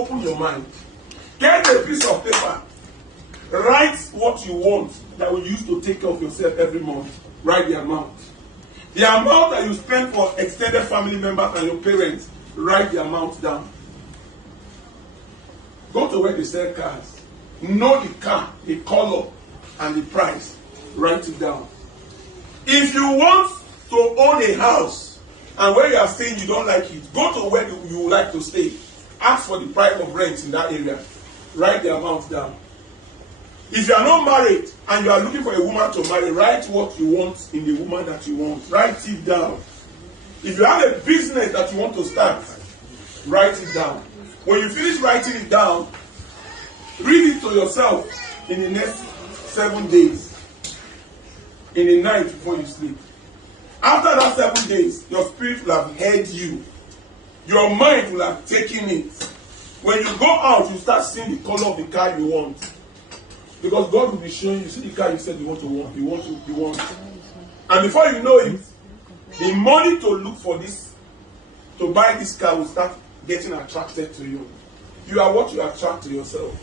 open your mind. Get a piece of paper. Write what you want that will use to take care of yourself every month. Write the amount. The amount that you spend for extended family members and your parents, write the amount down. Go to where they sell cars. Know the car, the color, and the price. Write it down. If you want to own a house and where you are staying you don't like it, go to where you would like to stay. Ask for the price of rent in that area. Write the amount down. If you are not married and you are looking for a woman to marry, write what you want in the woman that you want. Write it down. If you have a business that you want to start, write it down. When you finish writing it down, read it to yourself in the next 7 days. In the night before you sleep. After that 7 days, your spirit will have heard you. Your mind will have taken it. When you go out, you start seeing the color of the car you want. Because God will be showing you, see the car you said you want. And before you know it, the money to look for this, to buy this car will start getting attracted to you. You are what you attract to yourself.